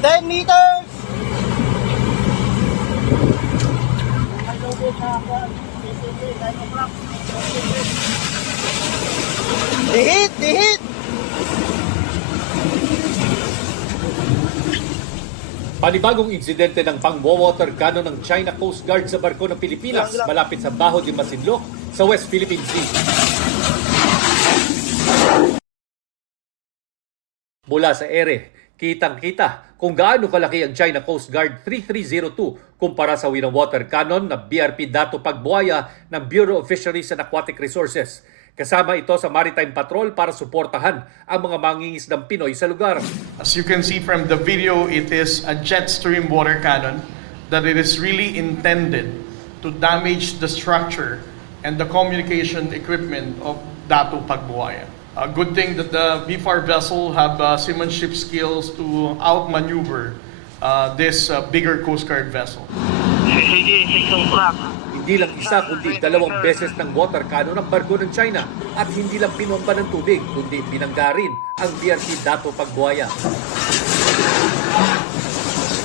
10 meters! Dihit! Dihit! Panibagong insidente ng pang-water cannon ng China Coast Guard sa barko ng Pilipinas malapit sa Baho de Masinloc sa West Philippine Sea. Mula sa ere, kitang-kita kung gaano kalaki ang China Coast Guard 3302 kumpara sa winang water cannon na BRP Dato Pagbuaya ng Bureau of Fisheries and Aquatic Resources. Kasama ito sa Maritime Patrol para suportahan ang mga mangingisdang Pinoy sa lugar. As you can see from the video, it is a jet stream water cannon that it is really intended to damage the structure and the communication equipment of Dato Pagbuaya. A good thing that the BFAR vessel have seamanship skills to outmaneuver this bigger Coast Guard vessel. Hindi lang isa kundi dalawang beses ng water cannon ang barko ng China at hindi lang pinomba ng tubig kundi binangga rin ang BRP Dato Pagbuaya.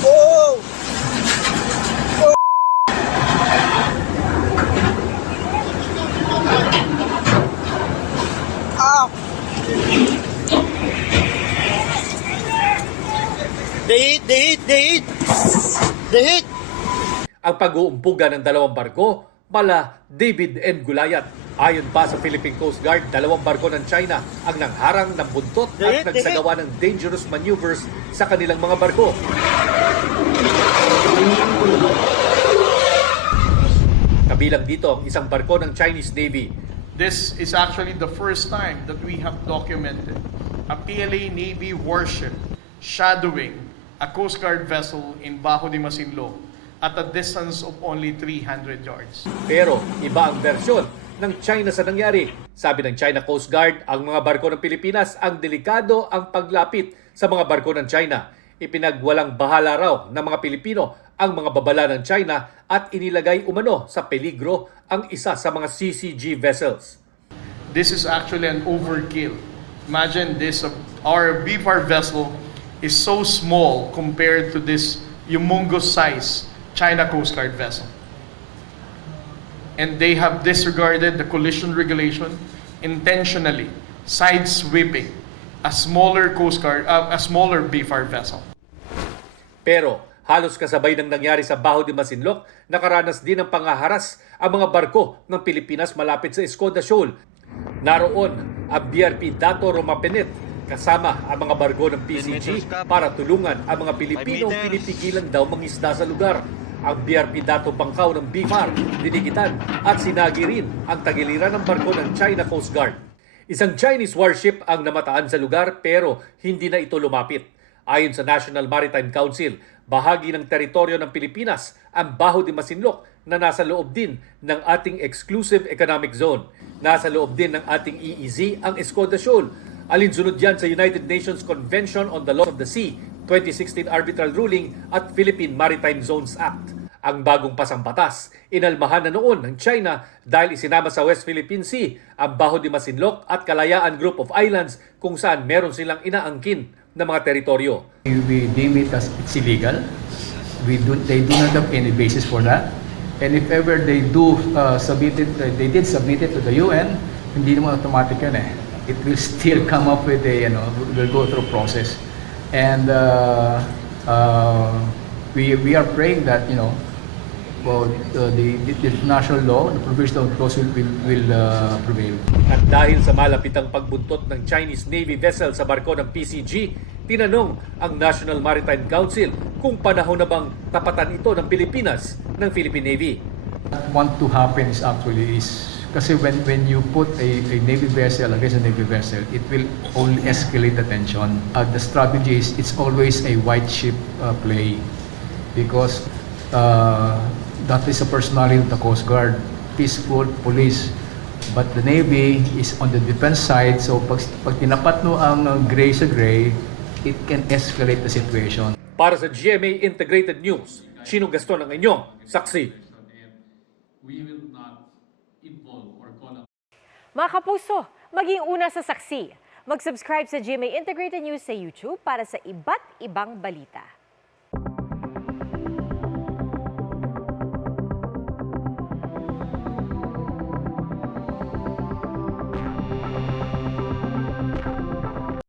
Oh! Ah! Dihit! Dihit! Dihit! Dihit! Ang pag-uumpugan ng dalawang barko, mala David and Gulayat. Ayon pa sa Philippine Coast Guard, dalawang barko ng China ang nangharang ng buntot at nagsagawa ng dangerous maneuvers sa kanilang mga barko. Kabilang dito ang isang barko ng Chinese Navy. This is actually the first time that we have documented a PLA Navy warship shadowing a Coast Guard vessel in Baho de Masinloc at a distance of only 300 yards. Pero iba ang versyon ng China sa nangyari. Sabi ng China Coast Guard, ang mga barko ng Pilipinas ang delikado ang paglapit sa mga barko ng China. Ipinagwalang bahala raw ng mga Pilipino ang mga babala ng China at inilagay umano sa peligro ang isa sa mga CCG vessels. This is actually an overkill. Imagine this, our BFAR vessel is so small compared to this humongous size China Coast Guard vessel. And they have disregarded the collision regulation intentionally, side sweeping a smaller Coast Guard, a smaller BFAR vessel. Pero halos kasabay ng nangyari sa Baho de Masinloc, nakaranas din ng pangaharas ang mga barko ng Pilipinas malapit sa Escoda Shoal. Naroon ang BRP Dato Romapenet kasama ang mga barko ng PCG para tulungan ang mga Pilipinong pinipigilan daw mangisda sa lugar. Ang BRP Dato Bangkaw ng BFAR, dinikitan at sinagi rin ang tagiliran ng barko ng China Coast Guard. Isang Chinese warship ang namataan sa lugar pero hindi na ito lumapit. Ayon sa National Maritime Council, bahagi ng teritoryo ng Pilipinas ang Baho de Masinloc na nasa loob din ng ating Exclusive Economic Zone. Nasa loob din ng ating EEZ ang Escoda Shoal. Alinsunod yan sa United Nations Convention on the Laws of the Sea, 2016 Arbitral Ruling at Philippine Maritime Zones Act. Ang bagong pasang batas, inalmahan na noon ng China dahil isinama sa West Philippine Sea ang Baho de Masinloc at Kalayaan Group of Islands kung saan meron silang inaangkin na mga teritoryo. We deem it as it's illegal. They do not have any basis for that. And if ever they do they did submit it to the UN, hindi naman automatic yan eh. It will still come up with a, will go through process. And we are praying that, the international law, the provisional clause will prevail. At dahil sa malapitang pagbuntot ng Chinese Navy vessel sa barko ng PCG, tinanong ang National Maritime Council kung panahon na bang tapatan ito ng Pilipinas ng Philippine Navy. What want to happen is kasi when you put a Navy vessel against a Navy vessel, it will only escalate the tension. The strategy is it's always a white ship play because that is a personality of the Coast Guard, peaceful police. But the Navy is on the defense side, so pag tinapat mo ang gray sa gray, it can escalate the situation. Para sa GMA Integrated News, Chino Gaston ang inyong saksi. Mga kapuso, maging una sa saksi. Mag-subscribe sa GMA Integrated News sa YouTube para sa iba't ibang balita.